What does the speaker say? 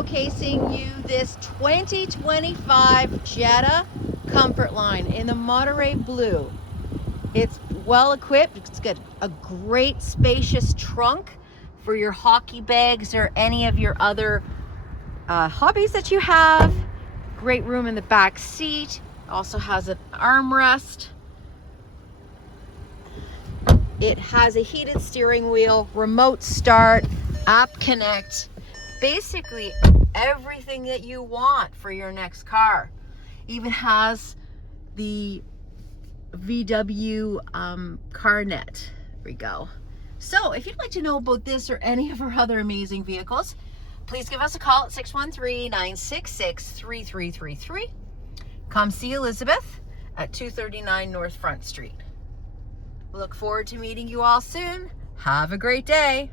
showcasing you this 2025 Jetta Comfortline in the Monterey Blue. It's well equipped. It's got a great spacious trunk for your hockey bags or any of your other hobbies that you have. Great room in the back seat. Also has an armrest. It has a heated steering wheel, remote start, app connect, basically everything that you want for your next car. Even has the VW CarNet. There we go. So if you'd like to know about this or any of our other amazing vehicles, please give us a call at 613-966-3333. Come see Elizabeth at 239 North Front Street. We look forward to meeting you all soon. Have a great day.